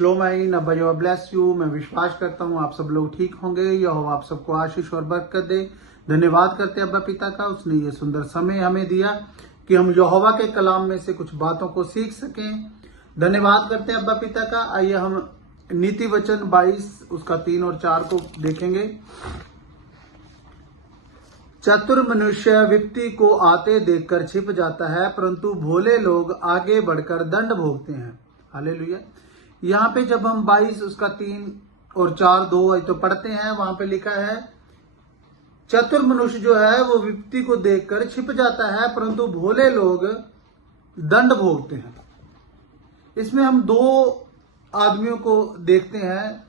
श्लोम आइन अब्बा bless you. मैं विश्वास करता हूँ आप सब लोग ठीक होंगे। यहोवा आप सबको आशीष और बरकत दे। धन्यवाद करते हैं अब्बा पिता का, उसने ये सुंदर समय हमें दिया कि हम यहोवा के कलाम में से कुछ बातों को सीख सकें। धन्यवाद करते हैं अब्बा पिता का। आइए हम नीति वचन 22 उसका 3 और 4 को देखेंगे। चतुर मनुष्य विपत्ति को आते देखकर छिप जाता है, परंतु भोले लोग आगे बढ़कर दंड भोगते हैं। हालेलुया। यहाँ पे जब हम 22 उसका 3 और 4 2 तो पढ़ते हैं, वहां पे लिखा है चतुर मनुष्य जो है वो विपत्ति को देखकर छिप जाता है, परंतु भोले लोग दंड भोगते हैं। इसमें हम दो आदमियों को देखते हैं,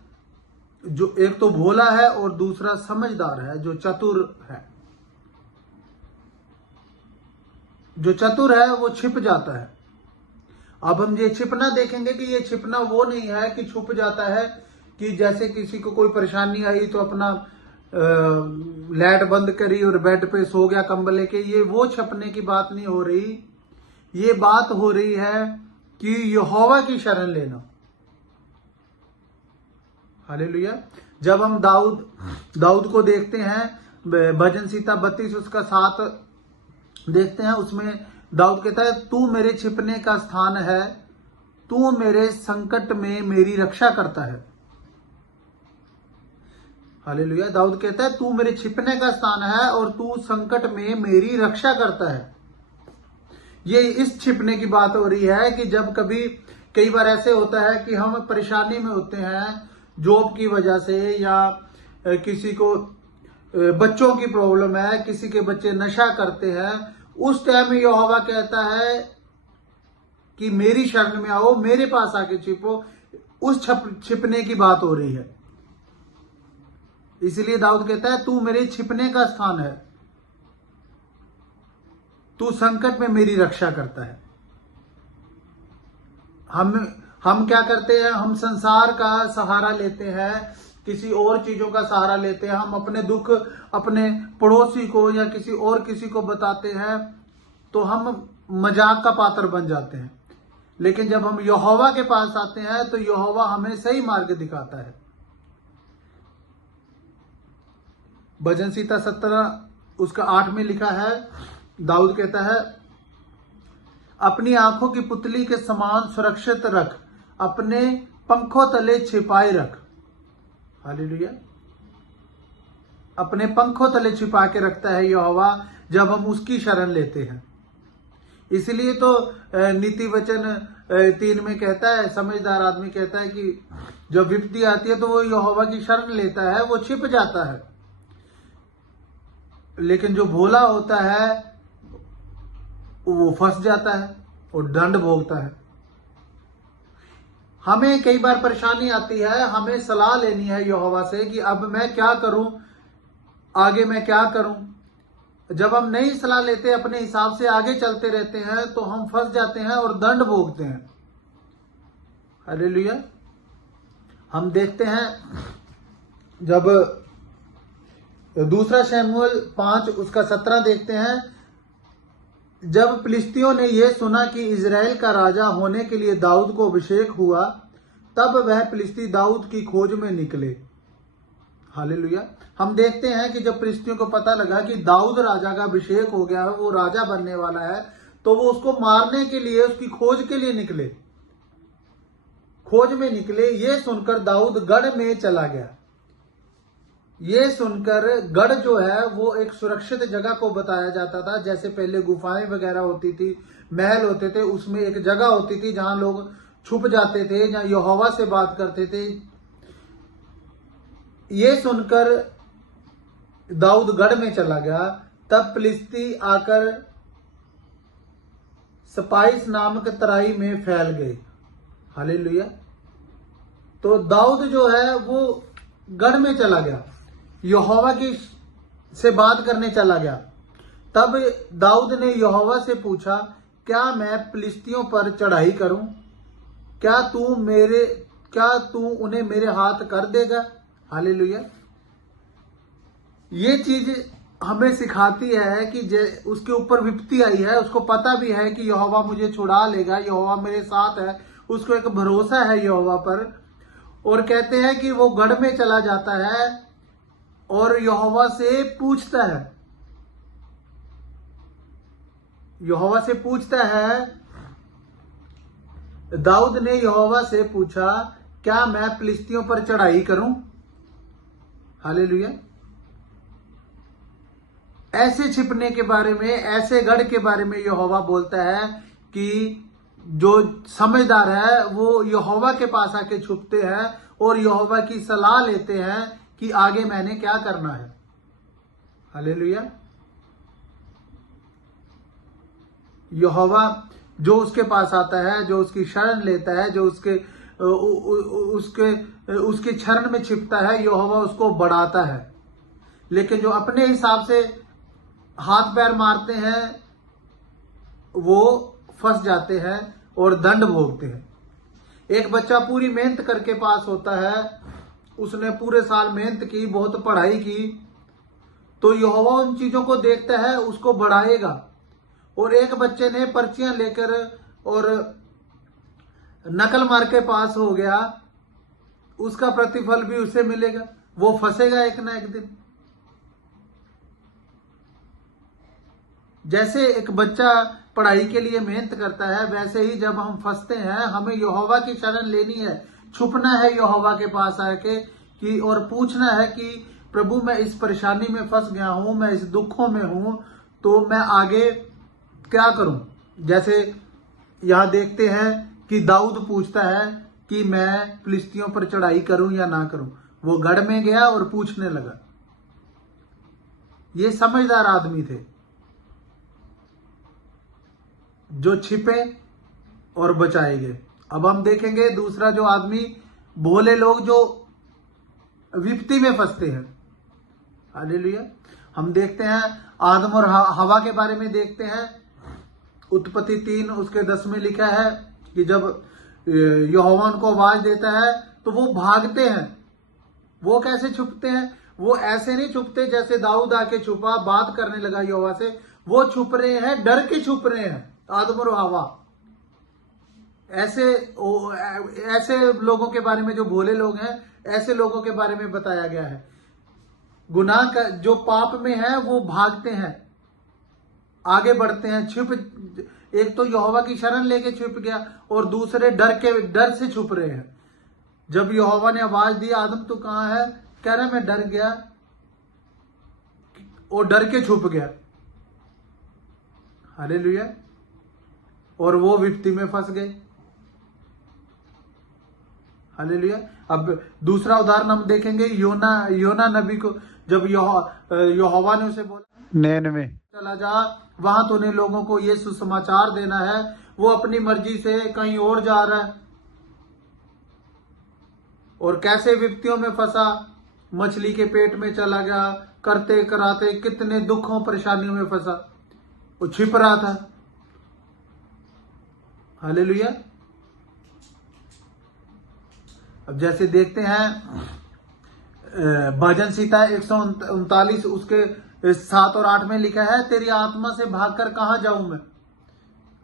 जो एक तो भोला है और दूसरा समझदार है, जो चतुर है। जो चतुर है वो छिप जाता है। अब हम ये छिपना देखेंगे कि ये छिपना वो नहीं है कि छुप जाता है, कि जैसे किसी को कोई परेशानी आई तो अपना लाइट बंद करी और बेड पे सो गया कंबल लेके। ये वो छपने की बात नहीं हो रही। ये बात हो रही है कि यहोवा की शरण लेना। हालेलुया। जब हम दाऊद को देखते हैं, भजन संहिता 32 उसका 7 देखते हैं, उसमें दाऊद कहता है तू मेरे छिपने का स्थान है, तू मेरे संकट में मेरी रक्षा करता है। हालेलुया। दाऊद कहता है तू मेरे छिपने का स्थान है और तू संकट में मेरी रक्षा करता है। ये इस छिपने की बात हो रही है कि जब कई बार ऐसे होता है कि हम परेशानी में होते हैं, जॉब की वजह से, या किसी को बच्चों की प्रॉब्लम है, किसी के बच्चे नशा करते हैं। उस टाइम में यहोवा कहता है कि मेरी शरण में आओ, मेरे पास आके छिपो। उस छिपने की बात हो रही है। इसलिए दाऊद कहता है तू मेरे छिपने का स्थान है, तू संकट में मेरी रक्षा करता है। हम क्या करते हैं? हम संसार का सहारा लेते हैं, किसी और चीजों का सहारा लेते हैं। हम अपने दुख अपने पड़ोसी को या किसी को बताते हैं तो हम मजाक का पात्र बन जाते हैं। लेकिन जब हम यहोवा के पास आते हैं तो यहोवा हमें सही मार्ग दिखाता है। भजन संहिता 17 उसका 8 में लिखा है, दाऊद कहता है अपनी आंखों की पुतली के समान सुरक्षित रख, अपने पंखों तले छिपाए रख। हालेलुया। अपने पंखों तले छिपा के रखता है यहोवा जब हम उसकी शरण लेते हैं। इसलिए तो नीति वचन 3 में कहता है, समझदार आदमी कहता है कि जब विपत्ति आती है तो वो यहोवा की शरण लेता है, वो छिप जाता है। लेकिन जो भोला होता है वो फंस जाता है और दंड भोगता है। हमें कई बार परेशानी आती है, हमें सलाह लेनी है यहोवा से कि अब मैं क्या करूं, आगे मैं क्या करूं। जब हम नई सलाह लेते, अपने हिसाब से आगे चलते रहते हैं तो हम फंस जाते हैं और दंड भोगते हैं। हालेलुया। हम देखते हैं जब दूसरा शमूएल 5 उसका 17 देखते हैं, जब फिलिस्तियों ने यह सुना कि इजराइल का राजा होने के लिए दाऊद को अभिषेक हुआ, तब वह फिलिस्ती दाऊद की खोज में निकले। हालेलुया। हम देखते हैं कि जब फिलिस्तियों को पता लगा कि दाऊद राजा का अभिषेक हो गया है, वो राजा बनने वाला है, तो वो उसको मारने के लिए, उसकी खोज के लिए निकले। खोज में निकले। ये सुनकर दाऊद गढ़ में चला गया। ये सुनकर, गढ़ जो है वो एक सुरक्षित जगह को बताया जाता था। जैसे पहले गुफाएं वगैरह होती थी, महल होते थे, उसमें एक जगह होती थी जहां लोग छुप जाते थे, जहां यहोवा से बात करते थे। ये सुनकर दाऊद गढ़ में चला गया। तब फिलिस्ती आकर स्पाइस नामक तराई में फैल गए। हालेलुया। तो दाऊद जो है वो गढ़ में चला गया, यहोवा की से बात करने चला गया। तब दाऊद ने यहोवा से पूछा, क्या मैं फिलिस्तियों पर चढ़ाई करूं? क्या तू उन्हें मेरे हाथ कर देगा? हालेलुया। ये चीज हमें सिखाती है कि उसके ऊपर विपत्ति आई है, उसको पता भी है कि यहोवा मुझे छुड़ा लेगा, यहोवा मेरे साथ है, उसको एक भरोसा है यहोवा पर। और कहते हैं कि वो गढ़ में चला जाता है और यहोवा से पूछता है, यहोवा से पूछता है, दाऊद ने यहोवा से पूछा, क्या मैं फिलिस्तियों पर चढ़ाई करूं? हालेलुया। ऐसे छिपने के बारे में, ऐसे गढ़ के बारे में यहोवा बोलता है कि जो समझदार है वो यहोवा के पास आके छुपते हैं और यहोवा की सलाह लेते हैं कि आगे मैंने क्या करना है। हालेलुया। यहोवा जो उसके पास आता है, जो उसकी शरण लेता है, जो उसके शरण में छिपता है, यहोवा उसको बढ़ाता है। लेकिन जो अपने हिसाब से हाथ पैर मारते हैं वो फंस जाते हैं और दंड भोगते हैं। एक बच्चा पूरी मेहनत करके पास होता है, उसने पूरे साल मेहनत की, बहुत पढ़ाई की, तो यहोवा उन चीजों को देखता है, उसको बढ़ाएगा। और एक बच्चे ने पर्चियां लेकर और नकल मार के पास हो गया, उसका प्रतिफल भी उसे मिलेगा, वो फंसेगा एक ना एक दिन। जैसे एक बच्चा पढ़ाई के लिए मेहनत करता है, वैसे ही जब हम फंसते हैं हमें यहोवा की शरण लेनी है, छुपना है यहोवा के पास आके कि और पूछना है कि प्रभु मैं इस परेशानी में फंस गया हूं, मैं इस दुखों में हूं, तो मैं आगे क्या करूं। जैसे यहां देखते हैं कि दाऊद पूछता है कि मैं फिलिस्तियों पर चढ़ाई करूं या ना करूं। वो गढ़ में गया और पूछने लगा। ये समझदार आदमी थे जो छिपे और बचाए गए। अब हम देखेंगे दूसरा जो आदमी, भोले लोग जो विपत्ति में फंसते हैं। हालेलुया। हम देखते हैं आदम और हवा के बारे में देखते हैं। उत्पत्ति 3 उसके 10 में लिखा है कि जब यहोवा उनको आवाज देता है तो वो भागते हैं। वो कैसे छुपते हैं? वो ऐसे नहीं छुपते जैसे दाऊद आके छुपा, बात करने लगा यहोवा से। वो छुप रहे हैं, डर के छुप रहे हैं। आदम और हवा ऐसे लोगों के बारे में, जो भोले लोग हैं, ऐसे लोगों के बारे में बताया गया है। गुनाह का जो पाप में है वो भागते हैं, आगे बढ़ते हैं, एक तो यहोवा की शरण लेके छुप गया और दूसरे डर से छुप रहे हैं। जब यहोवा ने आवाज दी, आदम तू कहां है? कह रहा मैं डर गया और डर के छुप गया। हालेलुया। और वो विपत्ति में फंस गए। हालेलुया। अब दूसरा उदाहरण हम देखेंगे योना नबी को। जब यहोवा ने उसे बोला निनवे चला जा, वहां तूने लोगों को ये सुसमाचार देना है, वो अपनी मर्जी से कहीं और जा रहा है और कैसे विपत्तियों में फंसा, मछली के पेट में चला गया, करते कराते कितने दुखों परेशानियों में फंसा, वो छिप रहा था। हालेलुया। अब जैसे देखते हैं भजन संहिता 139 उसके 7 और 8 में लिखा है, तेरी आत्मा से भागकर कहां जाऊं मैं?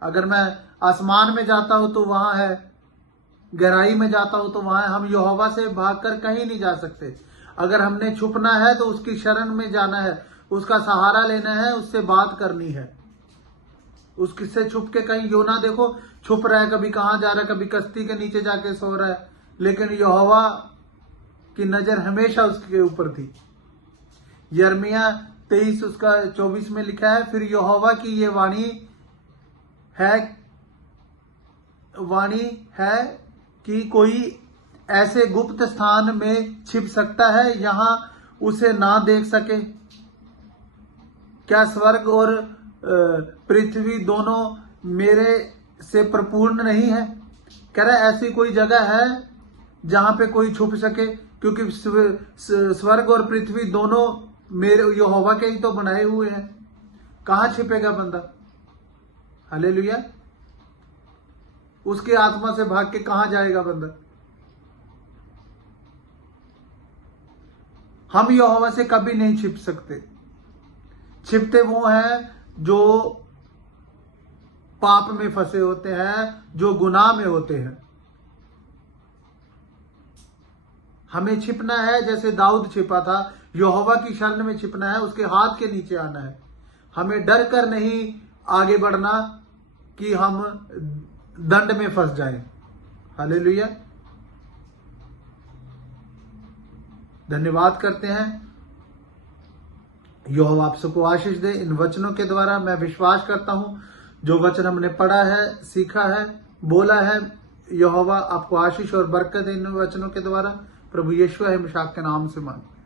अगर मैं आसमान में जाता हूं तो वहां है, गहराई में जाता हूं तो वहां है। हम यहोवा से भागकर कहीं नहीं जा सकते। अगर हमने छुपना है तो उसकी शरण में जाना है, उसका सहारा लेना है, उससे बात करनी है। उसके से छुप के कहीं, योना देखो छुप रहा है, कभी कहां जा रहा है, कभी कश्ती के नीचे जाके सो रहा है, लेकिन यहोवा की नजर हमेशा उसके ऊपर थी। यिर्मयाह 23 उसका 24 में लिखा है, फिर यहोवा की ये वाणी है कि कोई ऐसे गुप्त स्थान में छिप सकता है यहां उसे ना देख सके? क्या स्वर्ग और पृथ्वी दोनों मेरे से परिपूर्ण नहीं है? कह रहा है ऐसी कोई जगह है जहां पे कोई छुप सके, क्योंकि स्वर्ग और पृथ्वी दोनों मेरे यहोवा के ही तो बनाए हुए हैं। कहां छिपेगा बंदा? हालेलुया। उसकी आत्मा से भाग के कहां जाएगा बंदा? हम यहोवा से कभी नहीं छिप सकते। छिपते वो हैं जो पाप में फंसे होते हैं, जो गुनाह में होते हैं। हमें छिपना है जैसे दाऊद छिपा था, यहोवा की शरण में छिपना है, उसके हाथ के नीचे आना है। हमें डर कर नहीं आगे बढ़ना कि हम दंड में फंस जाएं। हालेलुया। धन्यवाद करते हैं। यहोवा आप सबको आशीष दे। इन वचनों के द्वारा मैं विश्वास करता हूं जो वचन हमने पढ़ा है, सीखा है, बोला है, यहोवा आपको आशीष और बरकत दे इन वचनों के द्वारा। प्रभु यीशु है मिशाक के नाम से मांग।